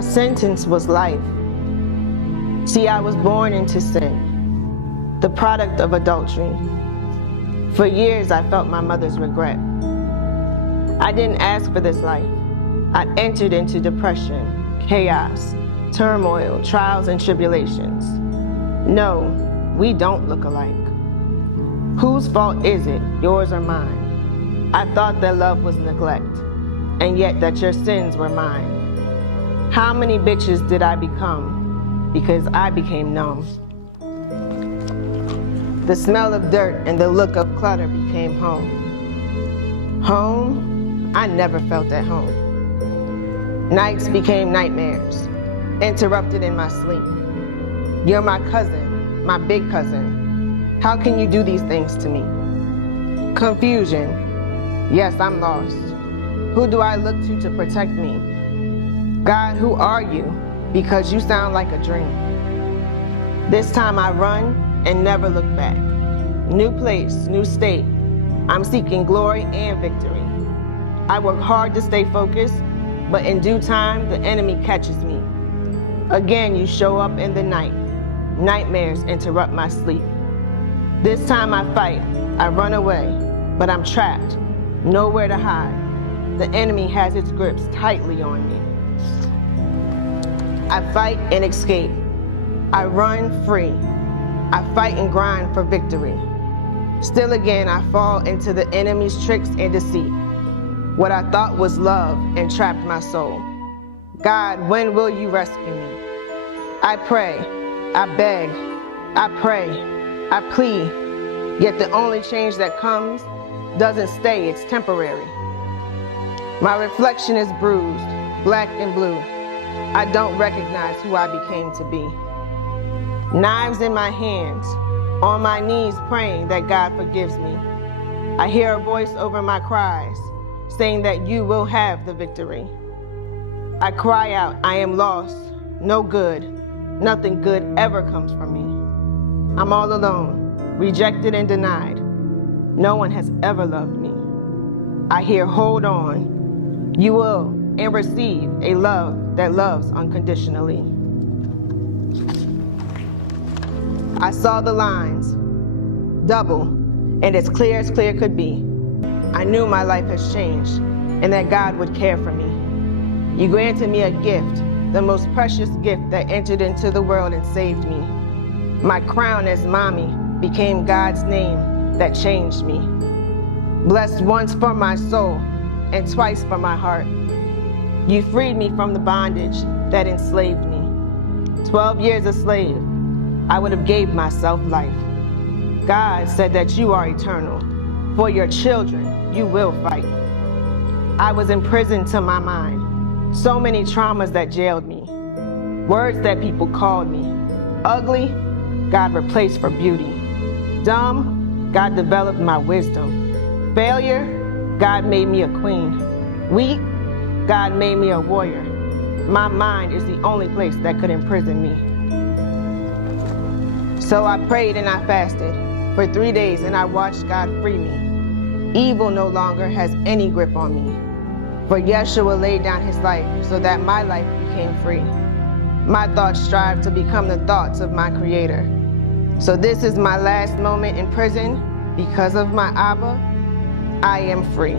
My sentence was life. See, I was born into sin, the product of adultery. For years, I felt my mother's regret. I didn't ask for this life. I entered into depression, chaos, turmoil, trials, and tribulations. No, we don't look alike. Whose fault is it, yours or mine? I thought that love was neglect, and yet that your sins were mine. How many bitches did I become because I became numb? The smell of dirt and the look of clutter became home. Home? I never felt at home. Nights became nightmares, interrupted in my sleep. You're my cousin, my big cousin. How can you do these things to me? Confusion. Yes, I'm lost. Who do I look to protect me? God, who are you? Because you sound like a dream. This time I run and never look back. New place, new state. I'm seeking glory and victory. I work hard to stay focused, but in due time, the enemy catches me. Again, you show up in the night. Nightmares interrupt my sleep. This time I fight, I run away, but I'm trapped, nowhere to hide. The enemy has its grips tightly on me. I fight and escape. I run free. I fight and grind for victory. Still again, I fall into the enemy's tricks and deceit. What I thought was love entrapped my soul. God, when will you rescue me? I pray, I beg, I pray, I plead, yet the only change that comes doesn't stay, it's temporary. My reflection is bruised, black and blue. I don't recognize who I became to be. Knives in my hands, on my knees praying that God forgives me. I hear a voice over my cries, saying that you will have the victory. I cry out, I am lost, no good, nothing good ever comes from me. I'm all alone, rejected and denied. No one has ever loved me. I hear, hold on, you will and receive a love that loves unconditionally. I saw the lines, double, and as clear could be. I knew my life has changed and that God would care for me. You granted me a gift, the most precious gift that entered into the world and saved me. My crown as mommy became God's name that changed me. Blessed once for my soul and twice for my heart. You freed me from the bondage that enslaved me. 12 years a slave, I would have gave myself life. God said that you are eternal. For your children, you will fight. I was imprisoned to my mind. So many traumas that jailed me. Words that people called me. Ugly, God replaced for beauty. Dumb, God developed my wisdom. Failure, God made me a queen. Weak, God made me a warrior. My mind is the only place that could imprison me. So I prayed and I fasted for 3 days and I watched God free me. Evil no longer has any grip on me. For Yeshua laid down his life so that my life became free. My thoughts strive to become the thoughts of my Creator. So this is my last moment in prison. Because of my Abba, I am free.